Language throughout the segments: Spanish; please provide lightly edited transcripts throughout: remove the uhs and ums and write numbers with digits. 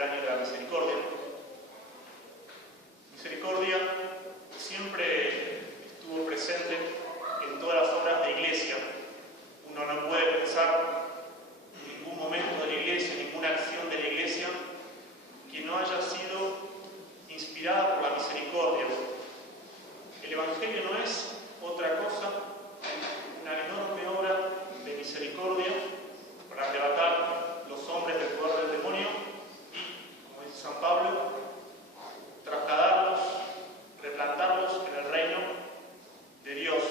el año de la misericordia. Misericordia siempre estuvo presente en todas las obras de iglesia. Uno no puede pensar en ningún momento de la iglesia, ninguna acción de la iglesia que no haya sido inspirada por la misericordia. El Evangelio no es otra cosa que una enorme obra de misericordia para arrebatar los hombres del poder del demonio y, como dice San Pablo, trasladarlos, replantarlos en el reino de Dios.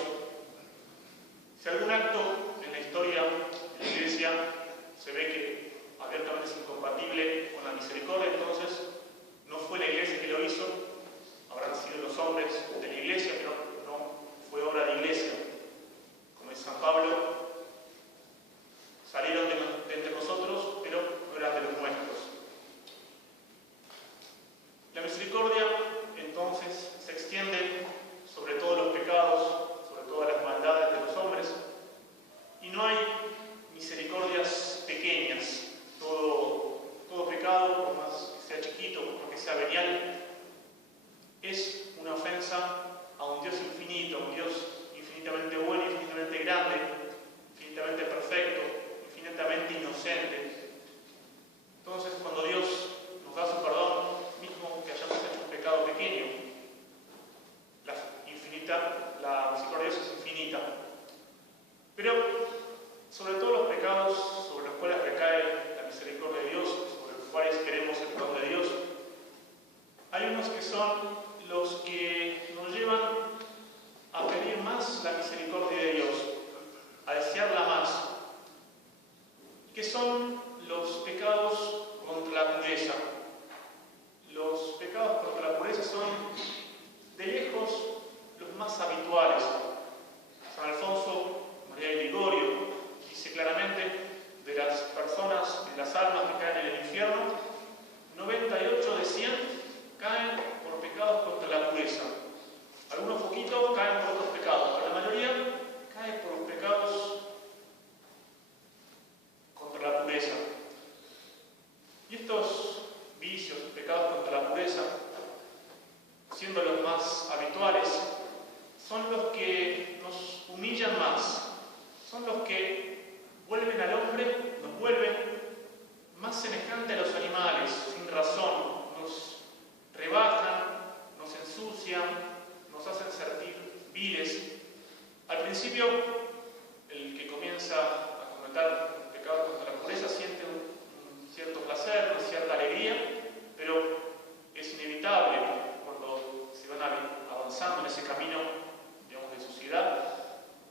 Si algún acto en la historia de la Iglesia se ve que abiertamente es incompatible con la misericordia, entonces no fue la Iglesia que lo hizo, habrán sido los hombres de la Iglesia, pero no fue obra de Iglesia. Como dice San Pablo, salieron de entre nosotros, pero no eran de los nuestros. La misericordia, entonces, se extiende sobre todos los pecados, sobre todas las maldades de los hombres, y no hay misericordias pequeñas. Todo pecado, por más que sea chiquito, por más que sea venial, es una ofensa a un Dios infinito, a un Dios infinitamente bueno, infinitamente grande, infinitamente perfecto, infinitamente inocente. Entonces, cuando Dios nos da su perdón, mismo que hayamos hecho un pecado pequeño, la misericordia de Dios es infinita. Pero, sobre todo los pecados sobre los cuales recae la misericordia de Dios, sobre los cuales queremos el perdón de Dios, hay unos que son los que nos llevan a pedir más la misericordia de Dios, a desearla más, que son los pecados contra la pureza. Los pecados contra la pureza son, de lejos, los más habituales. San Alfonso María de Ligorio dice claramente: de las personas, de las almas que caen en el infierno, 98 de 100 caen por pecados contra la pureza. Algunos poquitos caen por otros pecados, pero la mayoría cae por los pecados contra la pureza. Y estos vicios, pecados contra la pureza, siendo los más habituales, son los que nos humillan más, son los que vuelven al hombre, nos vuelven más semejante a los animales, sin razón, nos rebajan, nos ensucian, nos hacen sentir viles. Al principio, el que comienza a cometer pecados contra la pureza siente un cierto placer, una cierta alegría, pero es inevitable cuando se van avanzando en ese camino, digamos, de suciedad,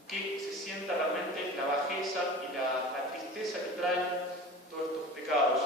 que se sienta realmente la bajeza y la tristeza que traen todos estos pecados.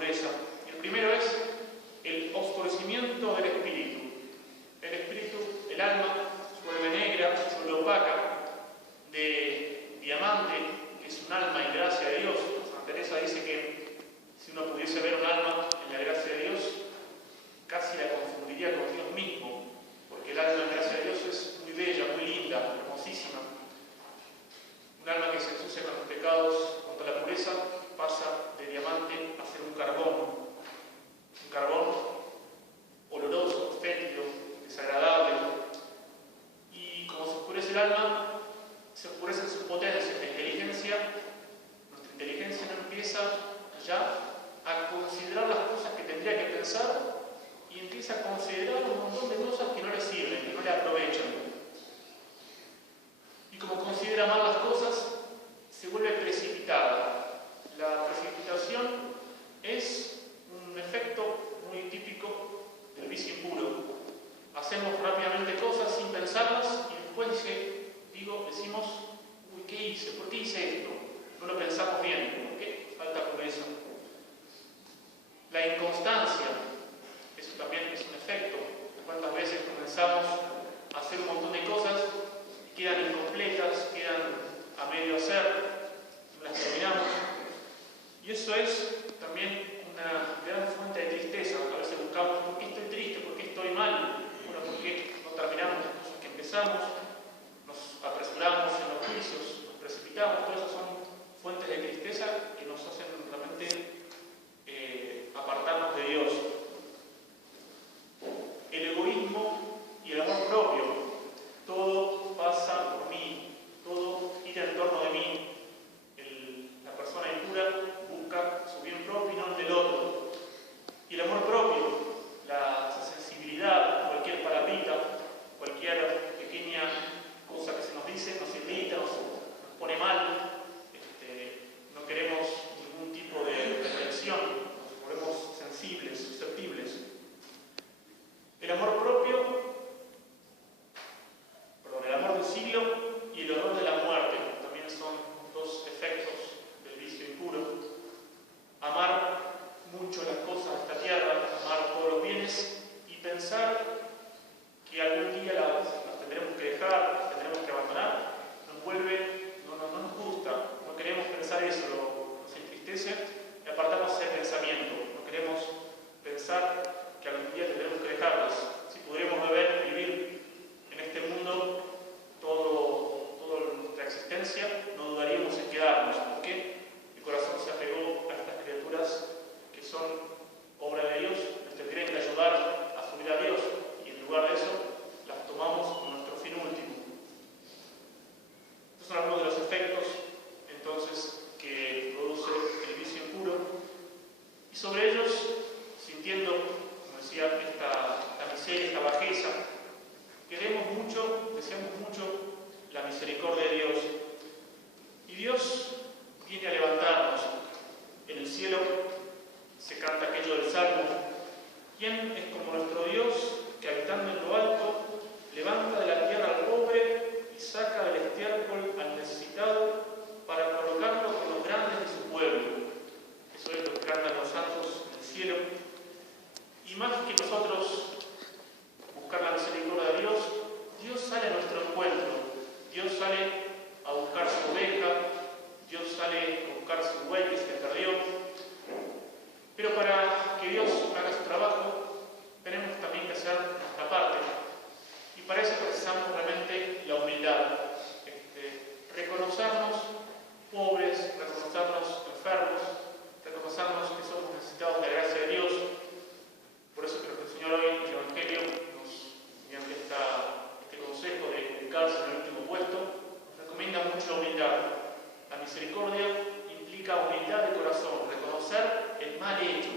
pureza. El primero es el oscurecimiento del espíritu. El espíritu, el alma, se vuelve negra, se vuelve opaca, de diamante, que es un alma en gracia de Dios. Santa Teresa dice que si uno pudiese ver un alma en la gracia de Dios, casi la confundiría con Dios mismo, porque el alma en gracia de Dios es muy bella, muy linda, hermosísima. Un alma que se ensucia con los pecados, contra la pureza, pasa de diamante a ser un carbón oloroso, fétido, desagradable. Y como se oscurece el alma, se oscurecen sus potencias, la inteligencia. Nuestra inteligencia no empieza ya a considerar las cosas que tendría que pensar y empieza a considerar un montón de cosas que no le sirven, que no le aprovechan. Y como considera mal las cosas, se vuelve precipitada. La precipitación es un efecto muy típico del vicio impuro. Hacemos rápidamente cosas sin pensarlas y después decimos, uy, ¿qué hice? ¿Por qué hice esto? No lo pensamos bien. ¿Por qué? Falta pureza. La inconstancia, eso también es un efecto. ¿Cuántas veces comenzamos a hacer un montón de cosas y quedan incompletas, quedan a medio hacer, no las terminamos? Y eso es también una gran fuente de tristeza. A veces buscamos, ¿por qué estoy triste? ¿Por qué estoy mal? Bueno, porque no terminamos las cosas que empezamos, nos apresuramos en los juicios, nos precipitamos. Todas esas son fuentes de tristeza que nos hacen realmente apartarnos de Dios. El egoísmo y el amor propio. Todo pasa por mí, todo gira en torno de mí. La persona impura busca su bien propio y no el del otro. Y el amor propio, esa sensibilidad, cualquier palabrita, cualquier pequeña cosa que se nos dice, nos irrita, nos pone mal. No queremos ningún tipo de reflexión, nos volvemos sensibles, susceptibles. El amor del siglo y el horror de la muerte también son dos efectos del vicio impuro. Amar mucho las cosas de esta tierra, amar todos los bienes y pensar que algún día las tendremos que dejar, las tendremos que abandonar, no nos gusta, no queremos pensar eso, nos entristece y apartamos ese pensamiento. No queremos pensar que algún día tendremos que dejarlas. Si pudiéramos vivir en este mundo toda nuestra existencia, no dudaríamos en quedarnos, porque el corazón se apegó a estas criaturas que son obra de Dios, nos tendrían que ayudar a subir a Dios, y en lugar de eso las tomamos como nuestro fin último. Estos son algunos de los efectos entonces que produce el vicio impuro, y sobre ellos, sintiendo, como decía, esta miseria, esta bajeza, queremos mucho, deseamos mucho la misericordia de Dios. Y Dios viene a levantarnos. En el cielo se canta aquello del Salmo: ¿quién es como nuestro Dios, que habitando en lo alto, levanta de la tierra al pobre y saca del estiércol al necesitado para colocarlo con los grandes de su pueblo? Eso es lo que cantan los santos en el cielo. Y más que nosotros buscar la misericordia de Dios, Dios sale a nuestro encuentro. Dios sale a buscar su oveja, Dios sale a buscar su buey que se perdió. Pero para que Dios haga su trabajo, tenemos también que hacer nuestra parte. Y para eso precisamos realmente la humildad. Reconocernos pobres, reconocernos enfermos, reconocernos que somos necesitados de la gracia de Dios. Por eso creo que el Señor hoy en el Evangelio mediante este consejo de ubicarse en el último puesto, nos recomienda mucho la humildad. La misericordia implica humildad de corazón, reconocer el mal hecho,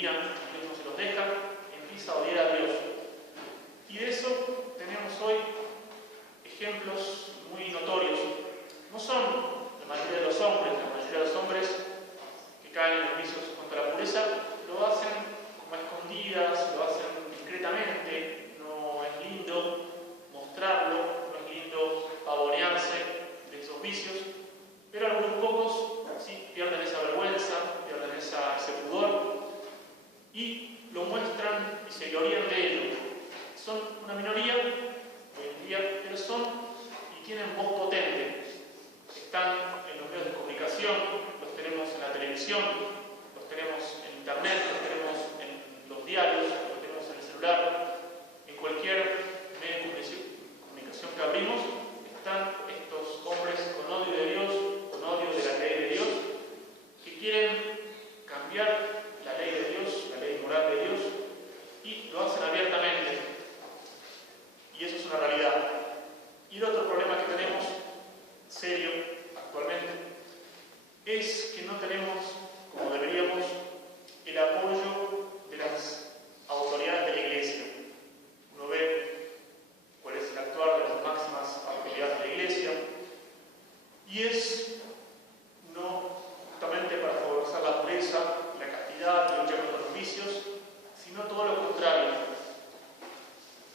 disciplina, Dios no se los deja, empieza a odiar a Dios. Y de eso tenemos hoy ejemplos muy notorios. No son la mayoría de los hombres, la mayoría de los hombres que caen en los vicios contra la pureza, lo hacen como a escondidas, lo hacen discretamente, no es lindo mostrarlo, no es lindo pavonearse de esos vicios, pero algunos pocos sí pierden esa vergüenza, pierden ese pudor y lo muestran y se glorían de ello. Son una minoría hoy en día, pero son y tienen voz potente. Están en los medios de comunicación, los tenemos en la televisión, los tenemos en internet, los tenemos en los diarios, los tenemos en el celular, en cualquier medio de comunicación que abrimos, están estos hombres con odio de Dios, con odio de la ley de Dios, que quieren cambiar la ley de Dios, la ley moral de Dios, y lo hacen abiertamente. Y eso es una realidad. Y el otro problema que tenemos, serio, actualmente, es que no tenemos, como deberíamos, el apoyo de las autoridades de la Iglesia. Uno ve cuál es el actuar de las máximas autoridades de la Iglesia, y es no justamente para favorecer la pureza, la castidad, y luchar contra los vicios, sino todo lo contrario.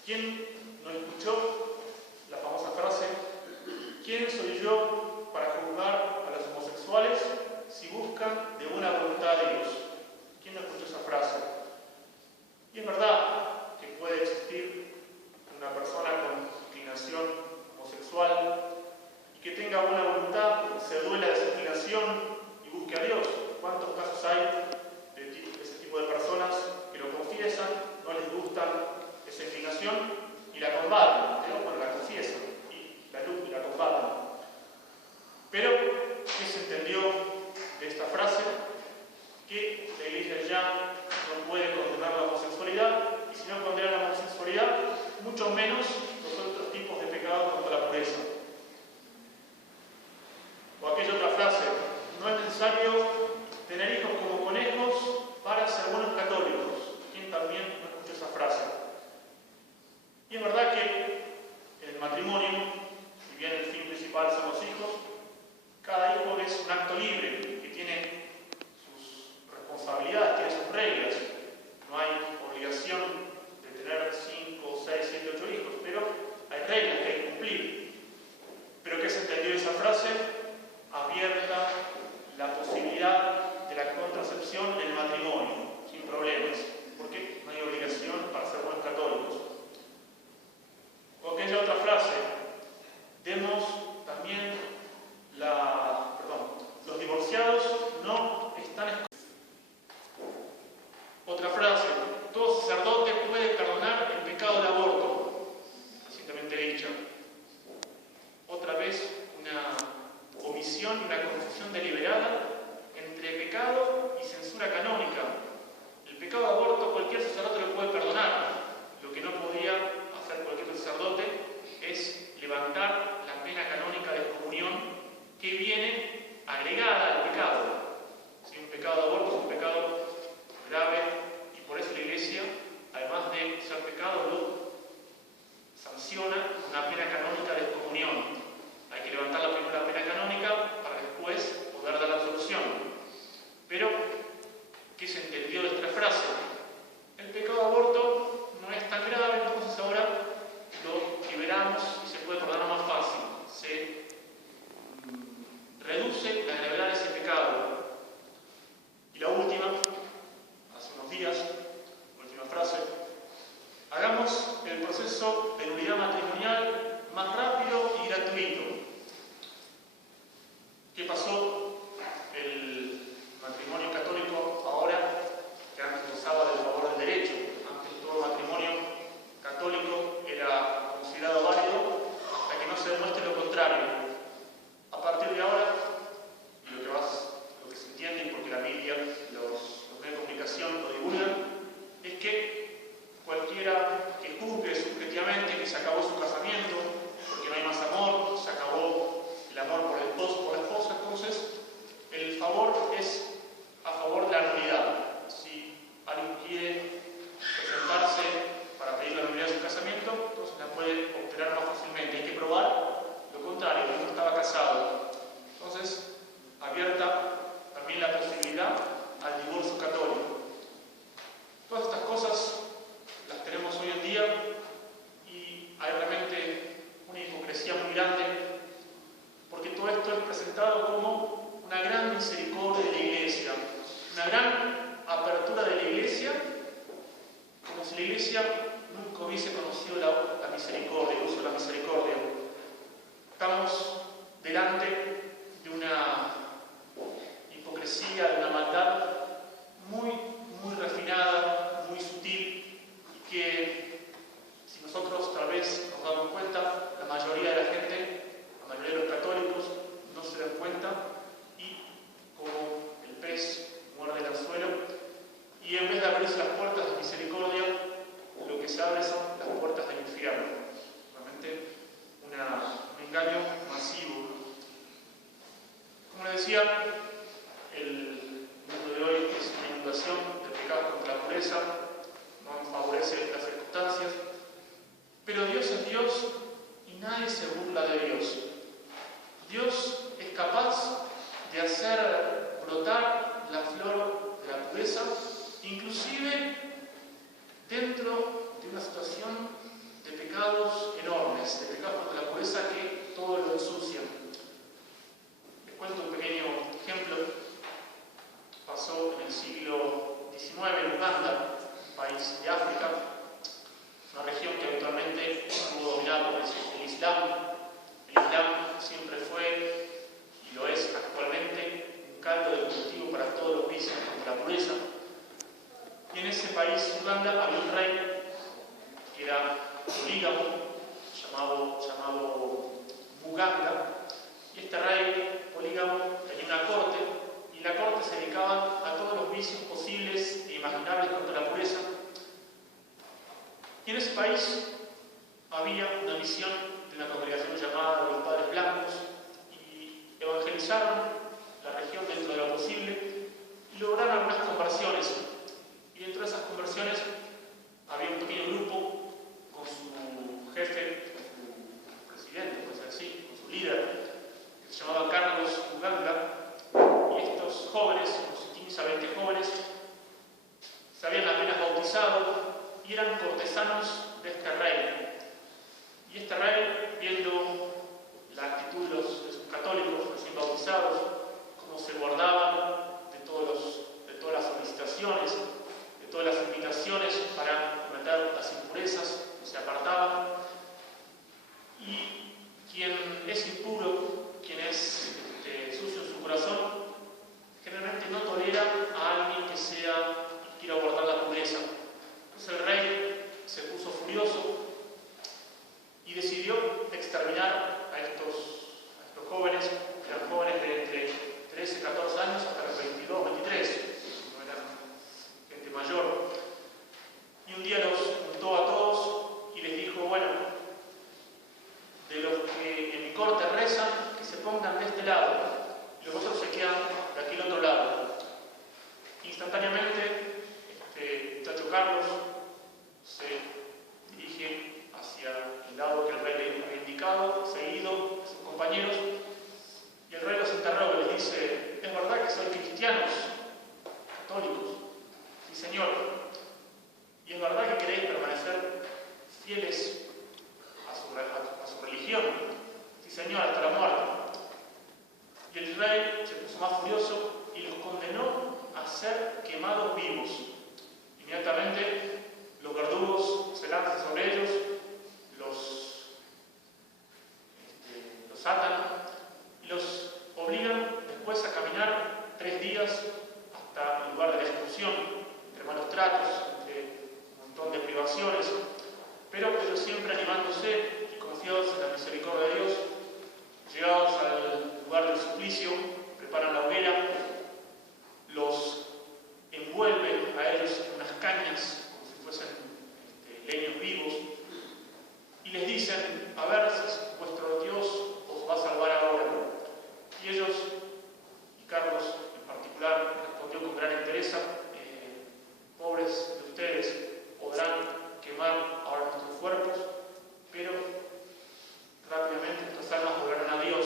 ¿Quién no escuchó la famosa frase: ¿quién soy yo para juzgar a los homosexuales si buscan de buena voluntad de Dios? ¿Quién no escuchó esa frase? Y es verdad que puede existir una persona con inclinación homosexual y que tenga buena voluntad, se duela de esa inclinación y busque a Dios. ¿Cuántos casos hay de ese tipo de personas que lo confiesan, no les gusta esa inclinación y la combaten? Pero bueno, la confiesan y la combaten. Pero, ¿qué se entendió de esta frase? Que la Iglesia ya no puede condenar la homosexualidad, y si no condena la homosexualidad, mucho menos los otros tipos de pecados contra la pureza. O aquella otra frase: no es necesario tener hijos como conejos para ser buenos católicos. ¿Quién también no escuchó esa frase? Y es verdad que en el matrimonio, si bien el fin principal son los hijos, cada hijo es un acto libre que tiene sus responsabilidades, tiene sus reglas. No hay obligación de tener 5, 6, 7, 8 hijos, pero hay reglas que hay que cumplir. y en vez de abrirse las puertas de misericordia, lo que se abre son las puertas del infierno. Realmente un engaño masivo. Como les decía, el mundo de hoy es una inundación de pecados contra la pureza, no favorece las circunstancias, pero Dios es Dios y nadie se burla de Dios. Dios es capaz de hacer brotar la flor de la pureza, inclusive dentro de una situación de pecados enormes, de pecados contra la pureza que todo lo ensucian. Les cuento un pequeño ejemplo. Pasó en el siglo XIX en Uganda, un país de África, una región que habitualmente estuvo dominada por el Islam. El Islam siempre fue, y lo es actualmente, un caldo de cultivo para todos los vicios contra la pureza. Y en ese país, Uganda, había un rey que era polígamo, llamado Buganda, y este rey polígamo tenía una corte, y la corte se dedicaba a todos los vicios posibles e imaginables contra la pureza. Y en ese país había una misión de una congregación llamada de los Padres Blancos, y evangelizaron la región dentro de lo posible, y lograron algunas conversiones. Y dentro de esas conversiones había un pequeño grupo con su jefe, con su presidente, puede ser así, con su líder, que se llamaba Carlos Uganda. Y estos jóvenes, unos 15 a 20 jóvenes, se habían apenas bautizado y eran cortesanos de este rey. Y este rey, viendo la actitud de sus católicos recién bautizados, cómo se guardaban de todas las solicitaciones, de todas las invitaciones para cometer las impurezas, se apartaban. Y quien es impuro, quien es sucio en su corazón, generalmente no tolera a alguien que quiera guardar la pureza. Entonces el rey se puso furioso y decidió exterminar a estos jóvenes, que eran jóvenes de entre 13 y 14 años hasta los 22, 23, no eran gente mayor. Y un día los juntó a todos y les dijo, bueno, de los que en mi corte rezan, que se pongan de este lado, y los otros se quedan de aquí al otro lado. Instantáneamente, el muchacho Carlos se dirige hacia el lado que el rey le había indicado, seguido de sus compañeros, y el rey los interroga y les dice, ¿es verdad que sois cristianos, católicos? Sí, señor. ¿Y es verdad que queréis permanecer fieles a su religión? Sí, señor, hasta la muerte. Y el rey se puso más furioso y los condenó a ser quemados vivos. Inmediatamente los verdugos se lanzan sobre ellos, los atan y los obligan después a caminar 3 días hasta el lugar de la ejecución, entre malos tratos, entre un montón de privaciones, pero ellos siempre animándose y confiados en la misericordia de Dios. Llegados al lugar del suplicio, preparan la hoguera, los envuelven a ellos en unas cañas como si fuesen leños vivos y les dicen, a ver si vuestro Dios os va a salvar ahora. Y ellos, y Carlos en particular, respondió con gran entereza, pobres de ustedes, podrán quemar ahora nuestros cuerpos, pero rápidamente nuestras almas volverán a Dios.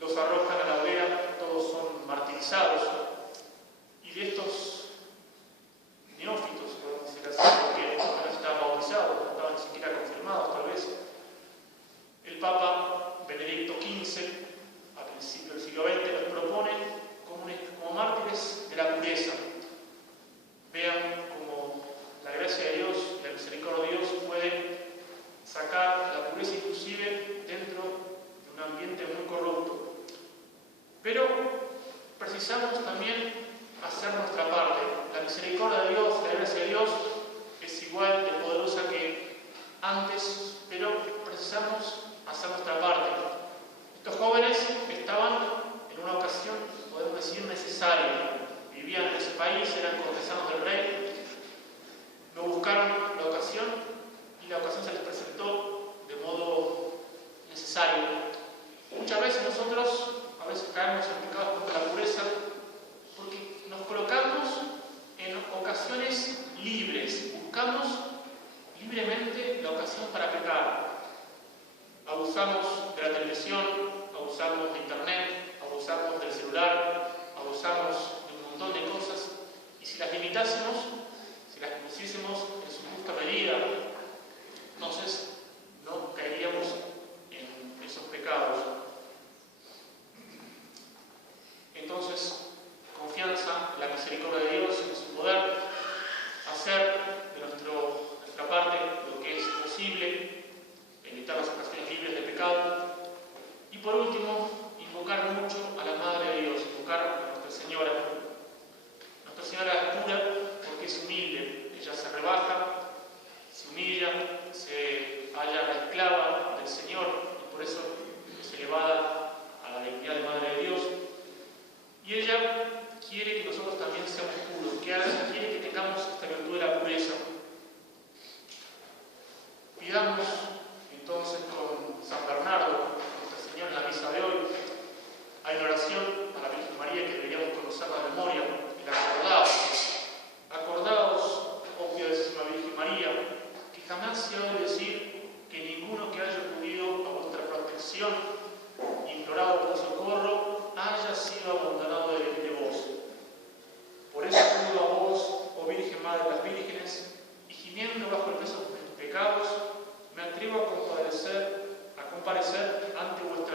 Los arrojan a la hoguera, todos son martirizados, y de estos neófitos, podemos decir así, porque no estaban bautizados, no estaban ni siquiera confirmados tal vez, el Papa Benedicto XV, a principios del siglo XX, los propone como mártires de la pureza. Vean cómo la gracia de Dios y la misericordia de Dios pueden sacar la pureza inclusive dentro de un ambiente muy corrupto. Pero precisamos también hacer nuestra parte. La misericordia de Dios, la gracia de Dios es igual de poderosa que antes, pero precisamos hacer nuestra parte. Estos jóvenes estaban en una ocasión, podemos decir, necesaria. Vivían en ese meditásemos, si las pusiésemos en su justa medida, entonces no caeríamos en esos pecados. Entonces, confianza en la misericordia de Dios, en su poder, hacer de nuestra parte lo que es posible, evitar las ocasiones libres de pecado. Y por último, invocar mucho a la Madre de Dios, invocar a Nuestra Señora. Nuestra Señora es pura porque es humilde, ella se rebaja, se humilla, se halla la esclava del Señor y por eso es elevada a la dignidad de Madre de Dios. Y ella quiere que nosotros también seamos puros, quiere que tengamos esta virtud de la pureza. Pidamos entonces con San Bernardo, Nuestra Señora, en la misa de hoy, hay una oración a la Virgen María que deberíamos conocerla de memoria y la recordamos. Acordaos, oh piadosísima Virgen María, que jamás se ha de decir que ninguno que haya acudido a vuestra protección y implorado por socorro haya sido abandonado de vos. Por eso acudo a vos, oh Virgen Madre de las Vírgenes, y gimiendo bajo